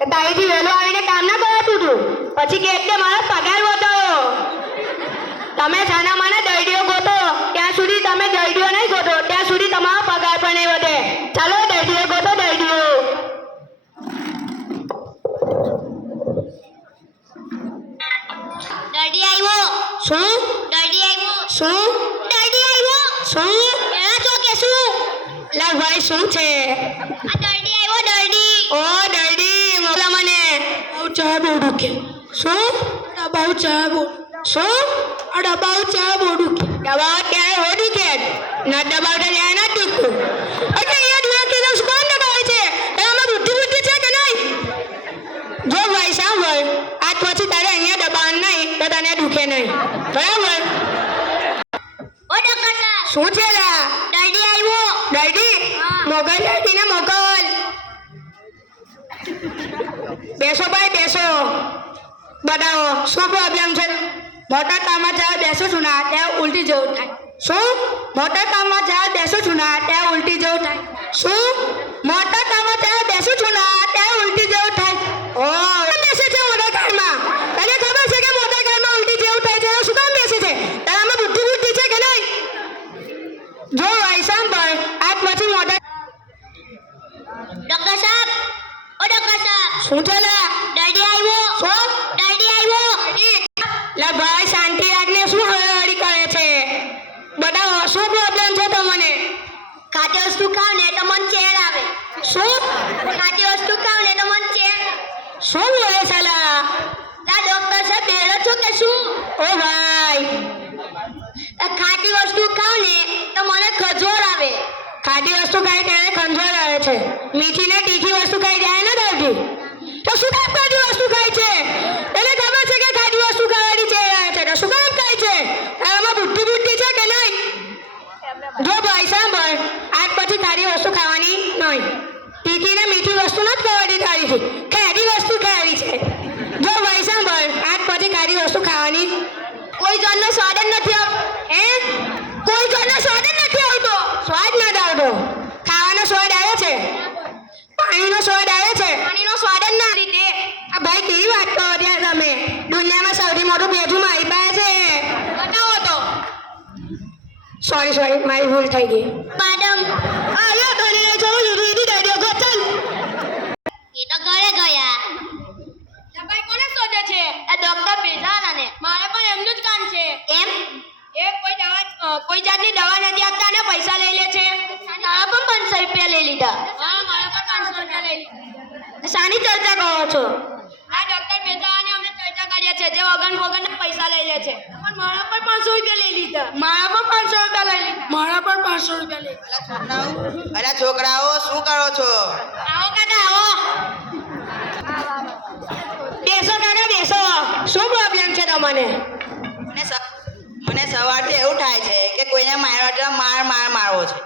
તારીથી વહેલો આવીને કામ ના કરાતું તું પછી કે એટલે મારો પગાર વધારો તમે જાના માના દરડીઓ ગોતો ત્યાં સુધી તમે દરડીઓ નહીં ગોતો ત્યાં સુધી તમારો પગાર પણ નહીં વધે ચાલો દરડીઓ ગોતો દરડીઓ દરડી આવ્યો શું દરડી આવ્યો શું દરડી આવ્યો શું એના જો કે શું લા ભાઈ શું છે આ દરડી આવ્યો દરડી ઓ દરડી મોકલા મને બહુ ચા બહુ દુખે શું ડબાઉ ચા બહુ શું આ ડબાઉ ચા બહુ દુખે દબાવ ક્યારે હો દુખે ના દબાવ તો ત્યાં ના દુખતું એટલે અહીંયા દુખે તો કોણ દબાવે છે એમાં બુદ્ધિ છે કે નહીં જો ભાઈ સાંભળ આજ પછી તારે અહીંયા દબાવ નહીં તો તને દુખે નહીં બરાબર ઓ ડોક્ટર સાહેબ શું છે લા દરડી આવ્યો દરડી મોગલ દરડી ને મોગલ બેસો ભાઈ બેસો બતાવો શું પ્રોબ્લેમ છે મોટા કામમાં જ્યારે બેસો છું ના ત્યાં ઉલટી જેવું થાય શું મોટા કામમાં જ્યારે બેસો છું ના ત્યાં ઉલટી જેવું થાય શું મોટા કામમાં જ્યારે બેસો છું ના ત્યાં ઉલટી જેવું થાય ઓ બેસે છે મોટા કામમાં તને ખબર છે કે મોટા કામમાં ઉલટી જેવું થાય છે શું કામ બેસે છે તારામાં બુદ્ધિ છે કે નહીં જો ભાઈ સાંભળ આજ પછી મોટા ડોક્ટર સાહેબ ઓ ડોક્ટર સાહેબ શું છે લા દરડી આવ્યો શું દરડી આવ્યો લા ભાઈ શાંતિ રાખને શું હળહળી કરે છે બતાવો શું પ્રોબ્લેમ છે તમને ખાટી વસ્તુ ખાવ ને તો મન ચેડ આવે શું ખાટી વસ્તુ ખાવ ને તો મન ચેડ શું બોલે છે લા ડોક્ટર સાહેબ બેરો છો કે શું ઓ ભાઈ ખાટી વસ્તુ ખાવ ને તો મને ખજોર આવે ખાટી વસ્તુ ખાઈ ત્યારે ખંજવાળ આવે છે મીઠી ને તીખી વસ્તુ ખાઈ જાય ને દર્દી તો શું કામ ખાટી વસ્તુ ખાય છે એને ખબર છે કે ખાટી વસ્તુ ખાવાની છે આવે છે તો શું કામ ખાય છે આમાં બુદ્ધિ છે કે નહીં જો ભાઈ સાંભળ આજ પછી ખાટી વસ્તુ ખાવાની નહીં તીખી ને મીઠી વસ્તુ નથી ખાવાની તારીથી ખાટી વસ્તુ ખાવી છે જો ભાઈ સાંભળ આજ પછી ખાટી વસ્તુ ખાવાની કોઈ જાતનો સ્વાદ જ નથી આવતો હે કોઈ જાતનો સ્વાદ જ નથી આવતો સ્વાદ નથી આવતો ખાવાનો સ્વાદ આવે છે પાણીનો સ્વાદ આવે છે પાણીનો સ્વાદ જ ના રીતે આ ભાઈ કેવી વાત કરો ત્યાં તમે દુનિયામાં સૌથી મોટું બેઠું મારી પાસે છે બતાવો તો સોરી મારી ભૂલ થઈ ગઈ મેડમ આયો તને જવું લીધું એની દાડીઓ ઘર ચાલ એ તો ઘરે ગયા ભાઈ કોને શોધે છે આ ડોક્ટર બેજાના ને મારે પણ એમનું જ કામ છે એમ એ કોઈ જાતની દવા નથી આપતા ને પૈસા લઈ લે છે તારા પણ 500 રૂપિયા લઈ લીધા હા મારા પણ 500 રૂપિયા લઈ લીધા શાની ચર્ચા કરો છો આ ડોક્ટર બેજાને અમને ચર્ચા કરીએ છે જે વગરના પૈસા લઈ લે છે પણ મારા પણ 500 રૂપિયા લઈ લીધા મારા પણ 500 રૂપિયા લઈ લીધા મારા પણ 500 રૂપિયા લઈ લીધા અરે છોકરાઓ શું કરો છો? આવો કાકા આવો બેસો કાકા બેસો શું પ્રોબ્લેમ છે તમને મને સવારથી એવું થાય છે કે કોઈને મારવા મારવો છે.